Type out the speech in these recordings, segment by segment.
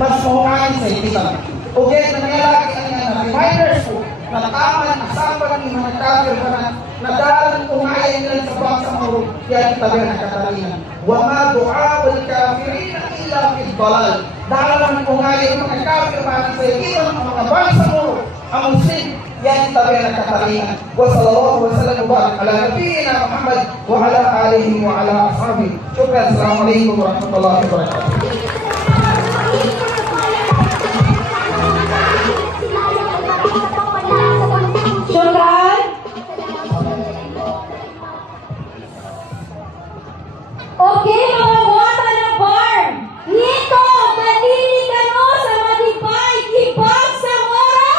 mas mahunain sa ipitan. Ugit na nilalaki ang nga reminders ko na nakaman asapan ni mga kafir na nadalang umayan nila sa bangsa mo kaya kita na katalingan. Wama du'a wal kafirin illa fi dhalal. Dalang umayan ng mga kafir para sa ipitan ang mga bangsa mo ang muslim yan kita na katalingan. Wa sallallahu wa sallam wa barak ala nabiyyina Muhammad wa ala alihi wa ala ashabihi. Syukran. Assalamualaikum warahmatullahi wabarakatuh. Okay, mga bata ng farm. Nito, manili ka no sa matibay, ibang sa moro?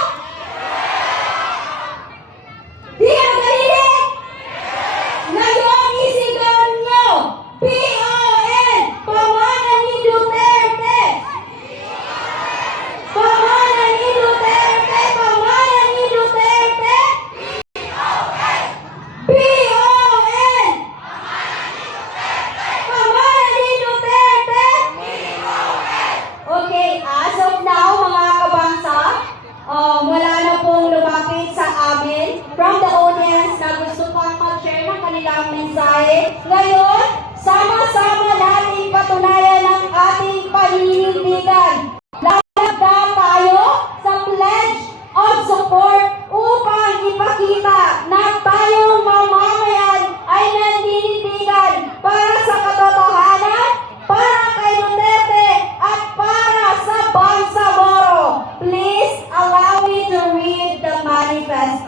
Di ka manili? Ngayon, isigaw nyo, PON, pamanan ni Duterte. Pamanan ni Duterte, pamanan ni Duterte. Okay, as of now, mga kabangsa, wala na pong lumapit sa amin from the audience na gusto pang mag-share ng kanilang mensahe. Ngayon, sama-sama natin patunayan ang ating paninindigan. Lalagda tayo sa pledge of support upang ipakita na tayong mamamayan ay nandinindigan para sa katotohanan, para kay Duterte, at para sa Bangsamoro. Please allow me to read the manifest.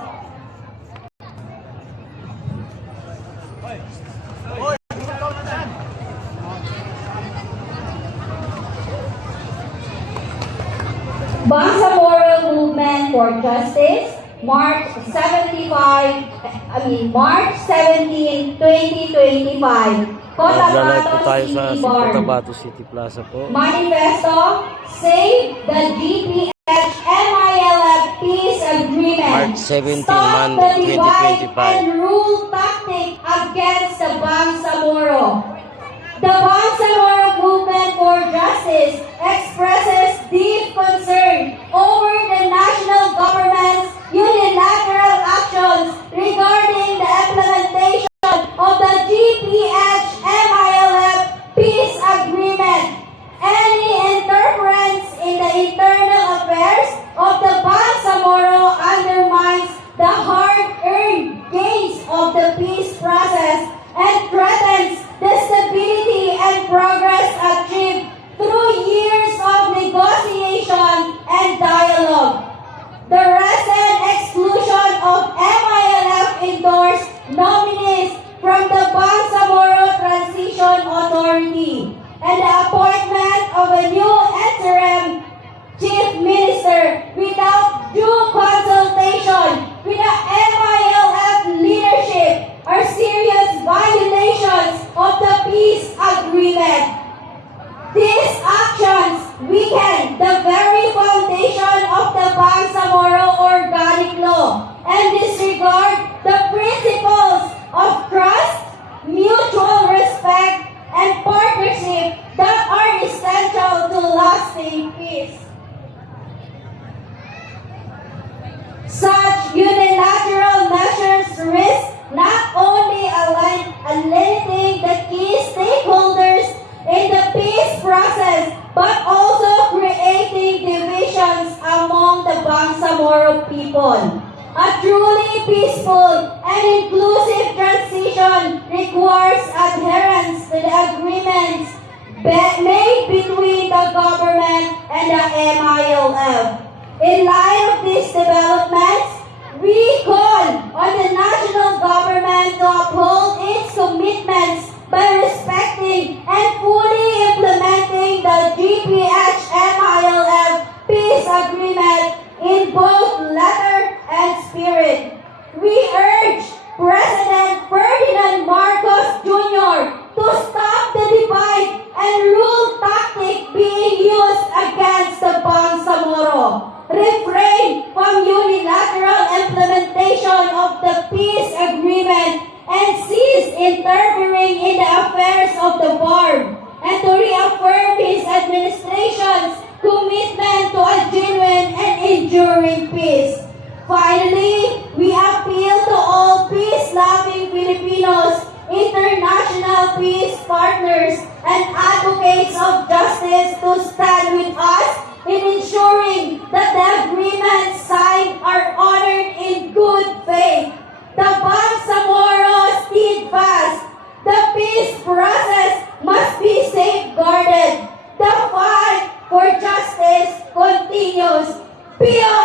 Bangsamoro Movement for Justice, March 17, 2025. Naglalay po tayo sa City Bar. Cotabato City Plaza po. Manifesto, Save the GPH MILF Peace Agreement. March 17, Stop Monday, the divide 2025. and rule tactic against the Bangsamoro. The Bangsamoro Movement for Justice expresses deep concern over the national government's unilateral actions regarding the implementation of the GPH MILF Peace Agreement. Any interference in the internal affairs of the Bangsamoro undermines the hard-earned gains of the peace process and threatens the stability and progress achieved through years of negotiation and dialogue. The recent exclusion of MILF-endorsed nominees from the Bangsamoro Transition Authority and the appointment of a new interim chief minister without due consultation with the MILF leadership are serious violations of the peace agreement. These actions weaken the very foundation of the Bangsamoro Organic Law and disregard the principles of trust, mutual respect, and partnership that are essential to lasting peace. Such unilateral measures risk not only alienating the key stakeholders in the peace process, but also creating divisions among the Bangsamoro people. A truly peaceful and inclusive transition requires adherence to the agreements made between the government and the MILF. In light of these developments, we call on the national government to uphold its commitments by respecting and fully implementing the GPH-MILF peace agreement in both letter and spirit. We urge President Ferdinand Marcos Jr. to stop the divide and rule tactic being used against the Bangsamoro. Refrain from unilateral implementation of the peace agreement and cease interfering in the affairs of the BARB, and to reaffirm Filipinos, international peace partners, and advocates of justice to stand with us in ensuring that the agreements signed are honored in good faith. The Bangsamoro steadfast. The peace process must be safeguarded. The fight for justice continues. Pia!